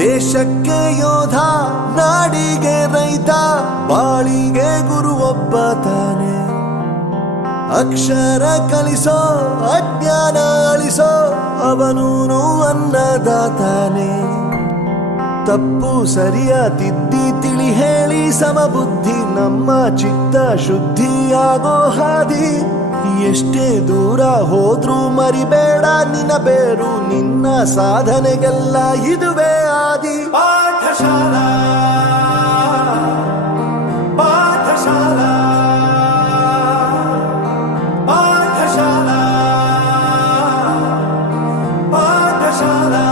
ದೇಶಕ್ಕೆ ಯೋಧ, ನಾಡಿಗೆ ರೈತ, ಬಾಳಿಗೆ ಗುರು ಒಬ್ಬ ತಾನೆ. ಅಕ್ಷರ ಕಲಿಸೋ, ಅಜ್ಞಾನ ಅಳಿಸೋ, ಅವನೂನು ಅನ್ನದಾತಾನೆ. ತಪ್ಪು ಸರಿಯ ತಿದ್ದಿ ತಿಳಿ ಹೇಳಿ ಸಮಬುದ್ಧಿ ನಮ್ಮ ಚಿತ್ತ ಶುದ್ಧಿಯಾಗೋ ಹಾದಿ. ಎಷ್ಟೇ ದೂರ ಹೋದ್ರೂ ಮರಿಬೇಡ ನಿನ್ನ ಬೇರು, ನಿನ್ನ ಸಾಧನೆಗೆಲ್ಲ ಇದುವೇ ಆದಿ. ಪಾಠಶಾಲಾ ಪಾಠಶಾಲಾ ಪಾಠಶಾಲಾ ಪಾಠಶಾಲಾ.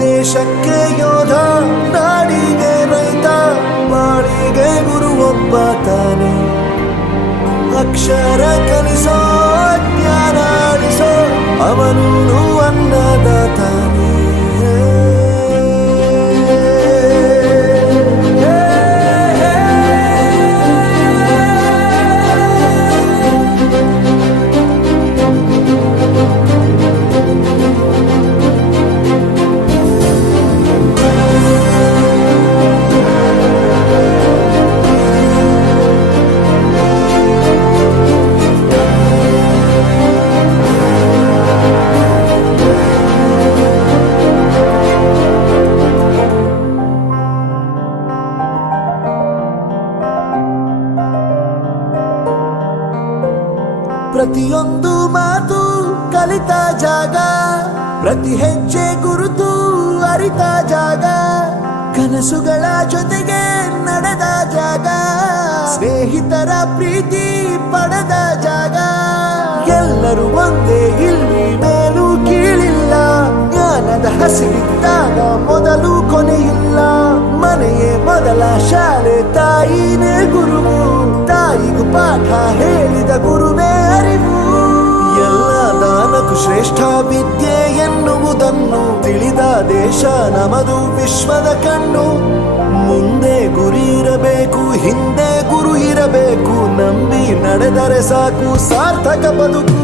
ದೇಶಕ್ಕೆ ಯೋಧ, ನಾಡಿಗೆ ರೈತ, ಬಾಳಿಗೆ ಗುರು ಒಬ್ಬ ತಾನೆ. ಅಕ್ಷರ ಕಲಿಸೋ, ಜ್ಞಾನ ಅಳಿಸೋ, ಅವನೂನು ಅನ್ನದಾತಾನೆ. ಪ್ರತಿಯೊಂದು ಮಾತು ಕಲಿತ ಜಾಗ, ಪ್ರತಿ ಹೆಜ್ಜೆ ಗುರುತು ಅರಿತ ಜಾಗ, ಕನಸುಗಳ ಜೊತೆಗೆ ನಡೆದ ಜಾಗ, ಸ್ನೇಹಿತರ ಪ್ರೀತಿ ಪಡೆದ ಜಾಗ. ಎಲ್ಲರೂ ಒಂದೇ, ಇಲ್ಲಿ ಮೇಲೂ ಕೀಳಿಲ್ಲ, ಜ್ಞಾನದ ಹಸಿವಿದ್ದಾಗ ಮೊದಲು ಕೊನೆಯಿಲ್ಲ. ಮನೆಯೇ ಮೊದಲ ಶಾಲೆ, ತಾಯಿನೇ ಗುರುವು, ತಾಯಿಗೂ ಪಾಠ ಹೇಳಿದ ಗುರುವೇ ಅರಿವು. ಎಲ್ಲ ದಾನಕ್ಕೂ ಶ್ರೇಷ್ಠ ವಿದ್ಯೆ ಎನ್ನುವುದನ್ನು ತಿಳಿದ ದೇಶ ನಮದು, ವಿಶ್ವದ ಕಣ್ಣು. ಮುಂದೆ ಗುರಿ ಇರಬೇಕು, ಹಿಂದೆ ಗುರು ಇರಬೇಕು, ನಂಬಿ ನಡೆದರೆ ಸಾಕು ಸಾರ್ಥಕ ಬದುಕು.